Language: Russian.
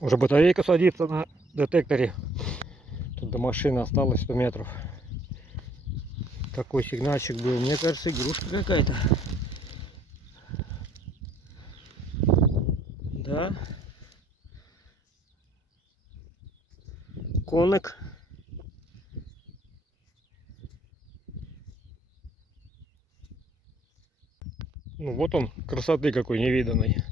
Уже батарейка садится на детекторе. Тут до машины осталось 100 метров. Такой сигнальчик был. Мне кажется, игрушка какая-то. Да. Конок. Ну вот он, красоты какой невиданной.